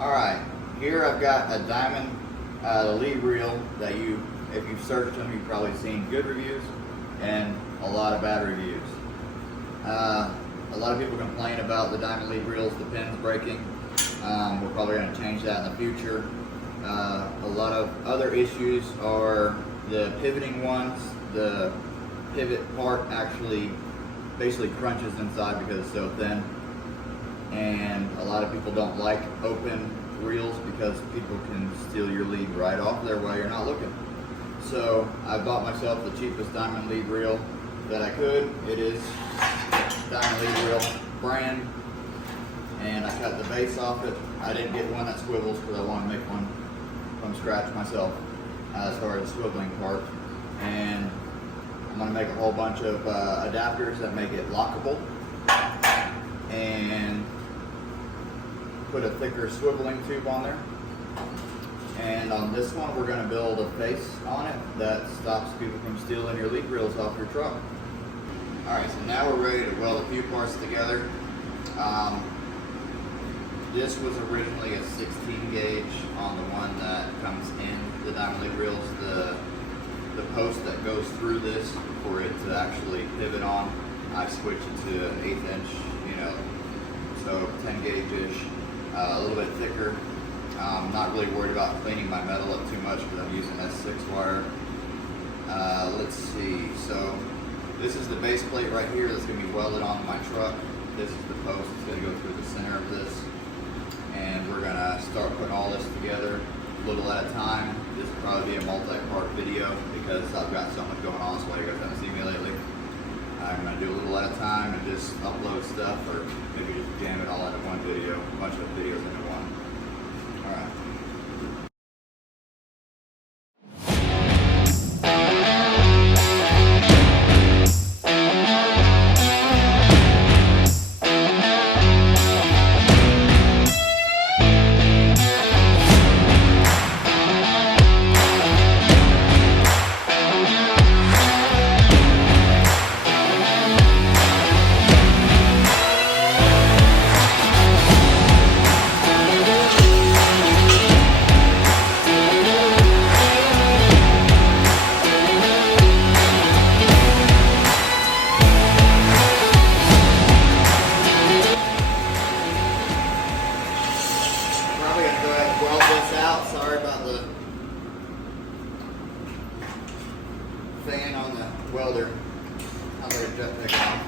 Alright, here I've got a diamond lead reel that if you've searched them, you've probably seen good reviews and a lot of bad reviews. A lot of people complain about the diamond lead reels, the pins breaking. We're probably going to change that in the future. A lot of other issues are the pivoting ones. The pivot part actually basically crunches inside because it's so thin. And a lot of people don't like open reels because people can steal your lead right off there while you're not looking. So I bought myself the cheapest diamond lead reel that I could. It is diamond lead reel brand, and I cut the base off it. I didn't get one that swivels because I want to make one from scratch myself as far as the swiveling part. And I'm going to make a whole bunch of adapters that make it lockable, and put a thicker swiveling tube on there. And on this one, we're going to build a face on it that stops people from stealing your lead reels off your truck. Alright, so now we're ready to weld a few parts together. This was originally a 16 gauge on the one that comes in the diamond lead reels. The post that goes through this for it to actually pivot on, I switched it to an 1/8 inch, so 10 gauge-ish. A little bit thicker. I'm not really worried about cleaning my metal up too much because I'm using S6 wire. Let's see, so this is the base plate right here that's going to be welded onto my truck. This is the post that's going to go through the center of this. And we're going to start putting all this together a little at a time. This will probably be a multi-part video because I've got so much going on, so you guys haven't seen me lately. I'm going to do a little at a time and just upload stuff, or maybe just jam it all into one video, a bunch of videos into one. Alright. Weld this out. Sorry about the fan on the welder. I'm going to jet pick it off.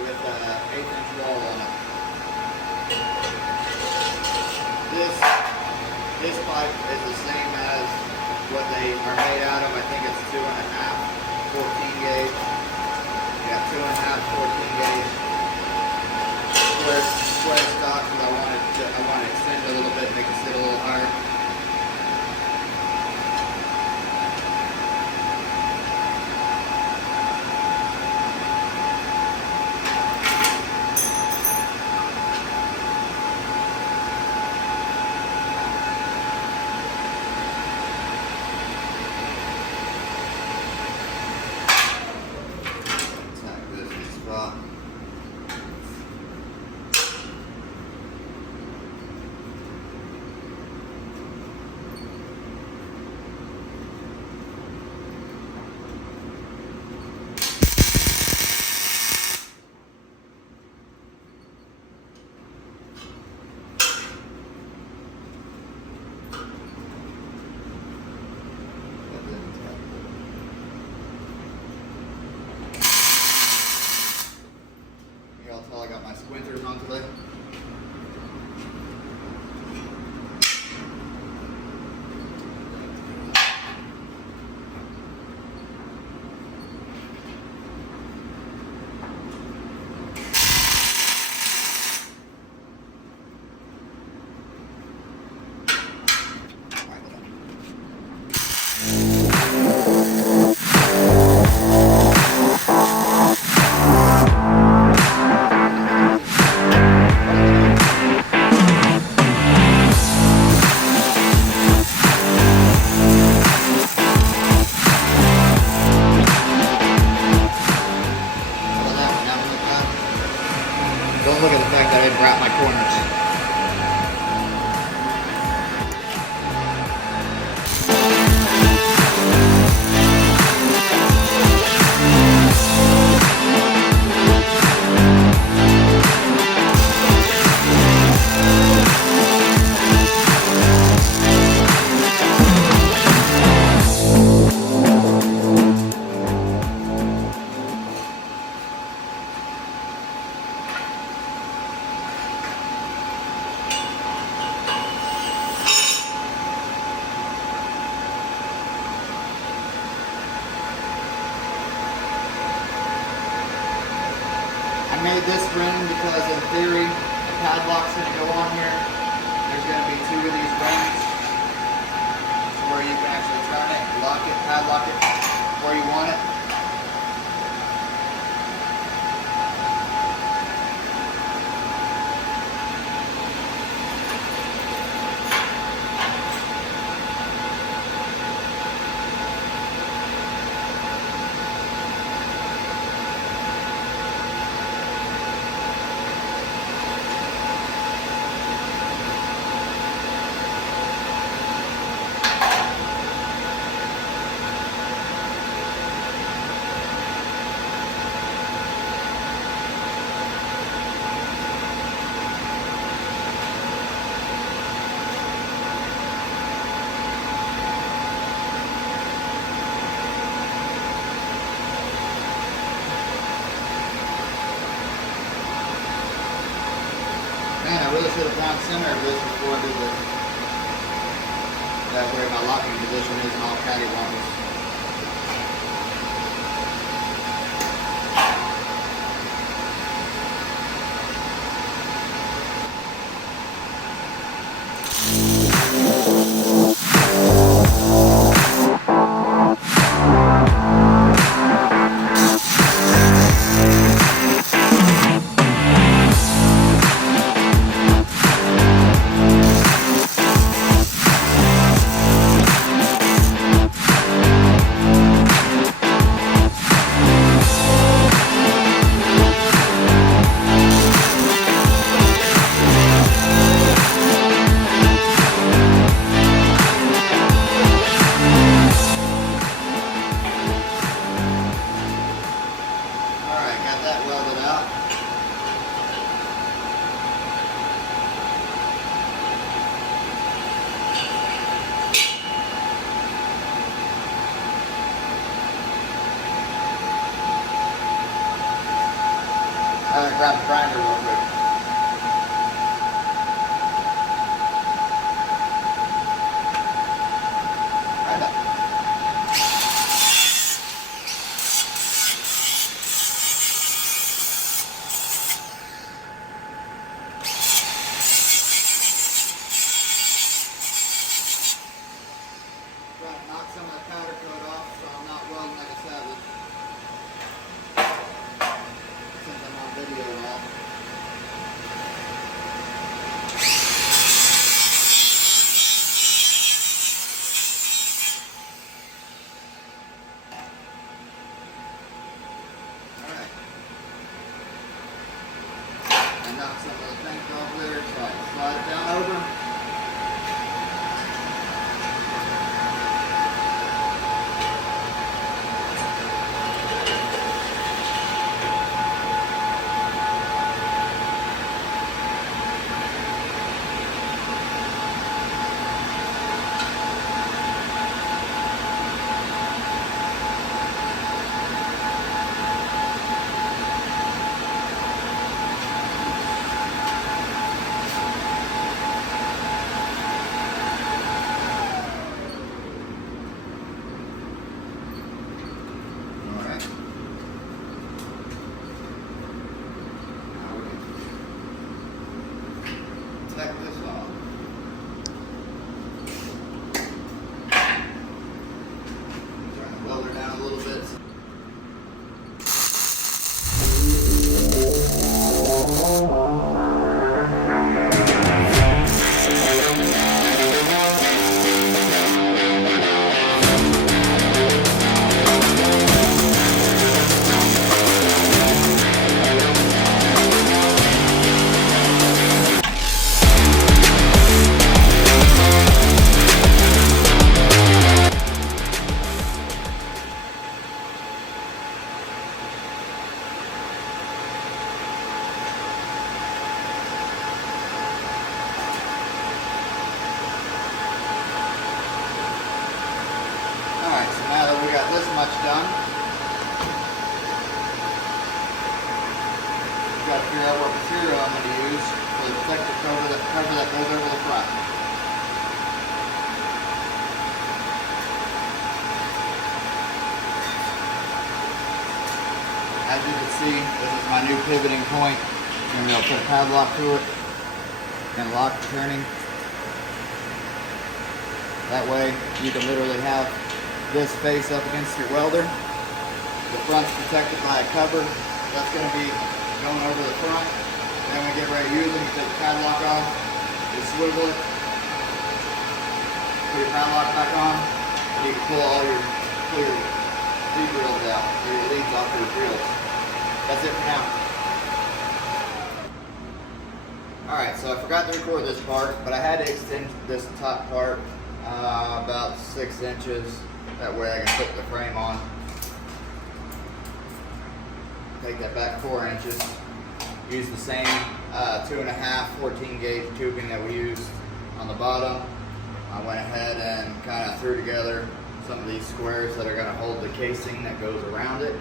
With an 1/8 inch wall on it. This pipe is the same as what they are made out of. I think it's 2.5 14 gauge. Yeah, 2.5 14 gauge. Square stock, because I want to extend it a little bit, make it sit a little higher. made this ring because in theory a padlock's going to go on here. There's going to be 2 of these rings where you can actually turn it, lock it, padlock it where you want it. Man, I really should have found center of this before I did this. That's where my locking position isn't all cattywampus. I'm going to grab the grinder real quick. Right up. Trying to knock some of the powder coat off so I'm not welding like a savage. Since I'm on video and all. Alright. I knocked some of the paint off there, so I can slide it down over. Take this off. Turn the welder down a little bit. Alright, so now that we got this much done, we've got to figure out what material I'm going to use for the protective cover that goes over the front. as you can see, this is my new pivoting point. I'm going to put a padlock to it and lock the turning. That way you can literally have this face up against your welder. The front's protected by a cover. That's going to be going over the front. Then when we get ready to use them, you take the padlock off, you swivel it, put your padlock back on, and you can pull all your clear lead drills out, or your leads off your drills. That's it for now. Alright, so I forgot to record this part, but I had to extend this top part about 6 inches. That way I can put the frame on. Take that back 4 inches. Use the same 2.5 14 gauge tubing that we used on the bottom. I went ahead and kind of threw together some of these squares that are going to hold the casing that goes around it.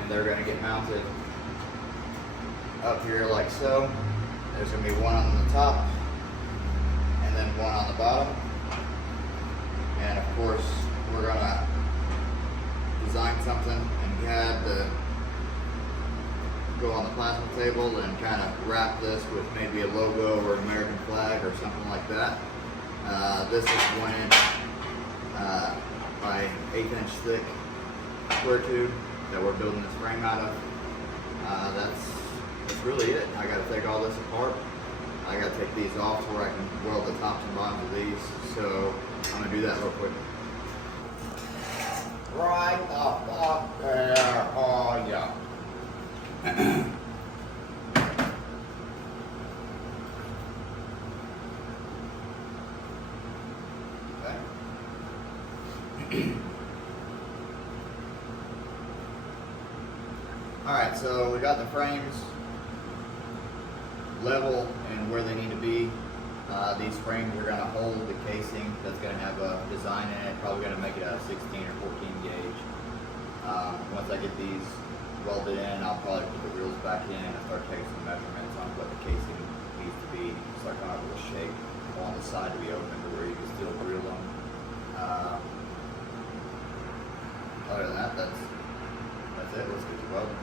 And they're going to get mounted up here like so. There's going to be one on the top and then one on the bottom. And of course we're going to design something and CAD to go on the plasma table and kind of wrap this with maybe a logo or an American flag or something like that. This is 1 inch by 1/8 inch thick square tube that we're building this frame out of. That's really it. I got to take all this apart. I got to take these off so where I can weld the tops and bottoms of these. So I'm going to do that real quick. Right up there. Oh yeah. Alright, so we got the frames level and where they need to be. These frames are going to hold the casing that's going to have a design in it, probably going to make it a 16 or 14 gauge. Once I get these welded in, I'll probably put the reels back in and start taking some measurements on what the casing needs to be. Start coming up with a shape. I want the side to be open to where you can still drill them. Other than that, that's it. Let's get to welding.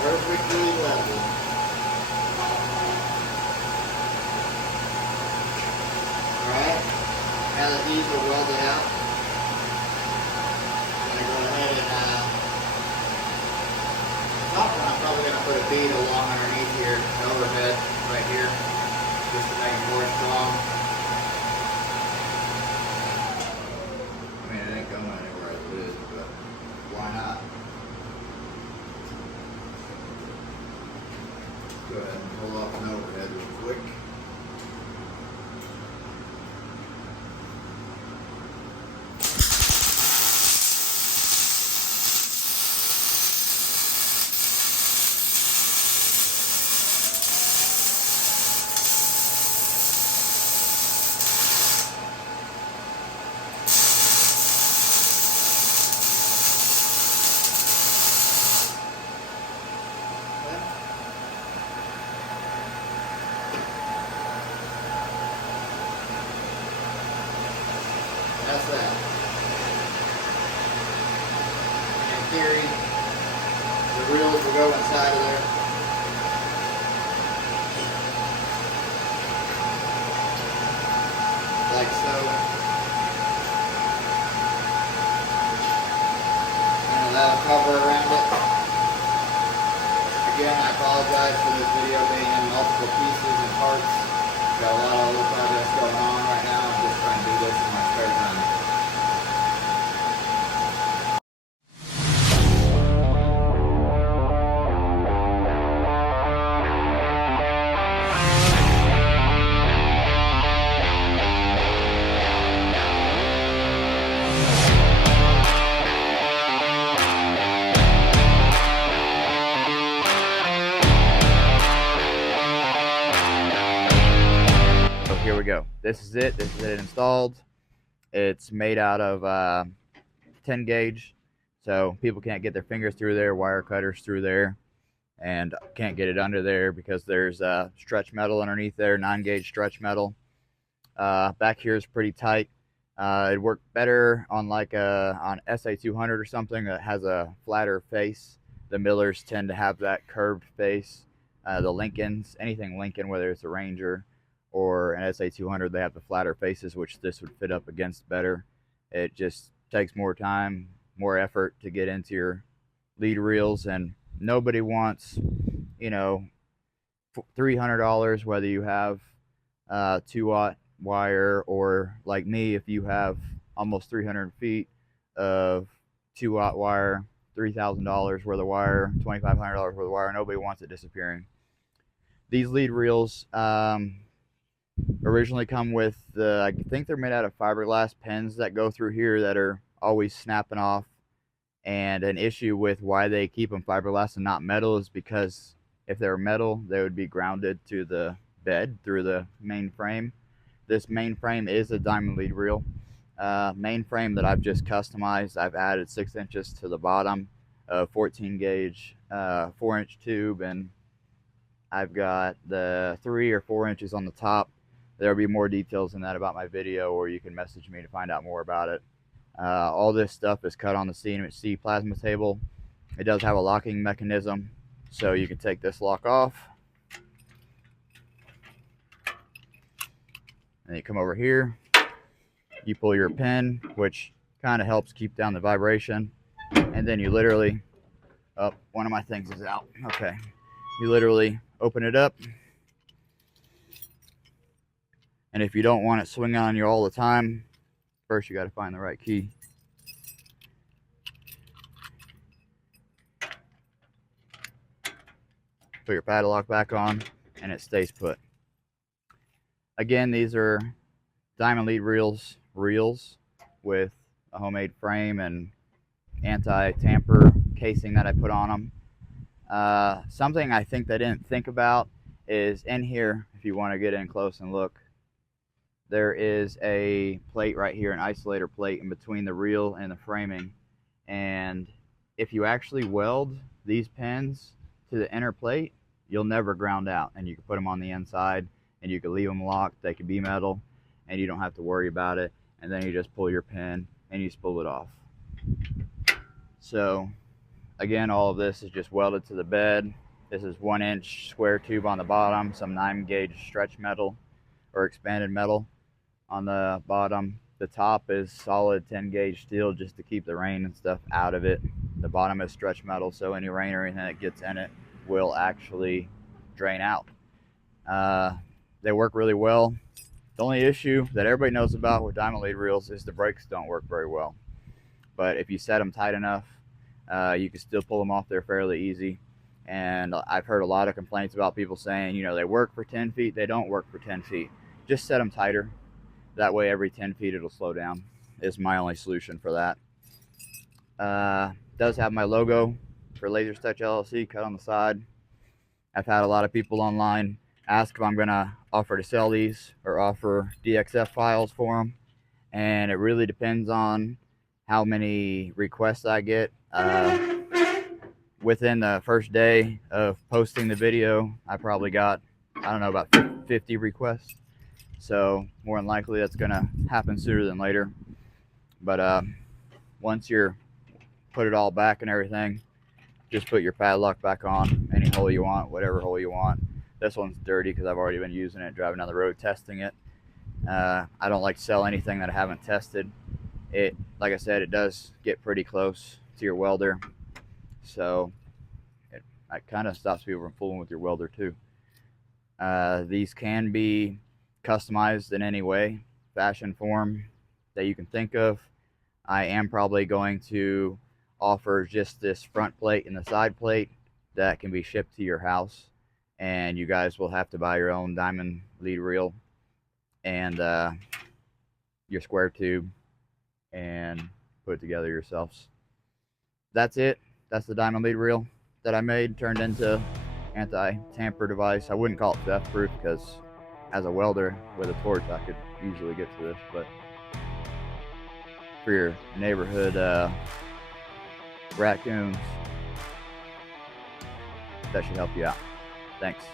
Perfectly level. Alright, now that these are welded out, I'm going to go ahead and top one, I'm probably going to put a bead along underneath here, overhead, right here, just to make it more strong. I mean, it ain't going anywhere as it is, but why not? Go ahead and pull off an overhead real quick. That's that. In theory, the reels will go inside of there. Like so. cover around it. Again, I apologize for this video being in multiple pieces and parts. Got a lot of other projects going on right now. I'm just trying to do this in my spare time. Here we go. This is it installed. It's made out of 10 gauge, so people can't get their fingers through there, wire cutters through there, and can't get it under there because there's stretch metal underneath there, 9 gauge stretch metal. Back here is pretty tight. It'd work better on like on SA200 or something that has a flatter face. The Millers tend to have that curved face. The Lincolns, anything Lincoln, whether it's a Ranger or an SA200, they have the flatter faces, which this would fit up against better. It just takes more time, more effort to get into your lead reels, and nobody wants, you know, $300, whether you have 2-aught wire, or like me, if you have almost 300 feet of 2-aught wire, $3,000 worth of wire, $2,500 worth of wire. Nobody wants it disappearing. These lead reels originally come with I think they're made out of fiberglass pins that go through here that are always snapping off. And an issue with why they keep them fiberglass and not metal is because if they were metal, they would be grounded to the bed through the main frame. This main frame is a diamond lead reel main frame that I've just customized. I've added 6 inches to the bottom, a 14 gauge 4-inch tube, and I've got the 3 or 4 inches on the top. There'll be more details in that about my video, or you can message me to find out more about it. All this stuff is cut on the CNC plasma table. It does have a locking mechanism, so you can take this lock off. And you come over here, you pull your pin, which kind of helps keep down the vibration. And then you literally, oh, one of my things is out. Okay. You literally open it up. And if you don't want it swinging on you all the time, first you got to find the right key. Put your padlock back on, and it stays put. Again, these are diamond lead reels with a homemade frame and anti-tamper casing that I put on them. Something I think they didn't think about is in here, if you want to get in close and look, there is a plate right here, an isolator plate in between the reel and the framing. And if you actually weld these pins to the inner plate, you'll never ground out, and you can put them on the inside and you can leave them locked. They can be metal and you don't have to worry about it. And then you just pull your pin and you spool it off. So again, all of this is just welded to the bed. This is 1-inch square tube on the bottom, some 9 gauge stretch metal or expanded metal on the bottom. The top is solid 10 gauge steel just to keep the rain and stuff out of it. The bottom is stretch metal, so any rain or anything that gets in it will actually drain out. They work really well. The only issue that everybody knows about with diamond lead reels is the brakes don't work very well. But if you set them tight enough, you can still pull them off there fairly easy. And I've heard a lot of complaints about people saying, you know, they work for 10 feet, they don't work for 10 feet. Just set them tighter. That way every 10 feet it'll slow down, is my only solution for that. Does have my logo for Lasers Touch LLC cut on the side. I've had a lot of people online ask if I'm gonna offer to sell these or offer DXF files for them. And it really depends on how many requests I get. Within the first day of posting the video, I probably got, I don't know, about 50 requests. So more than likely that's gonna happen sooner than later. But once you're put it all back and everything, just put your padlock back on any hole you want, whatever hole you want. This one's dirty because I've already been using it, driving down the road, testing it. I don't like to sell anything that I haven't tested. It, like I said, it does get pretty close to your welder, so it kind of stops people from fooling with your welder too. These can be customized in any way, fashion, form that you can think of. I am probably going to offer just this front plate and the side plate that can be shipped to your house, and you guys will have to buy your own diamond lead reel and your square tube and put it together yourselves. That's it. That's the diamond lead reel that I made, turned into anti-tamper device. I wouldn't call it theft proof because as a welder with a torch I could easily get to this, but for your neighborhood raccoons, that should help you out. Thanks.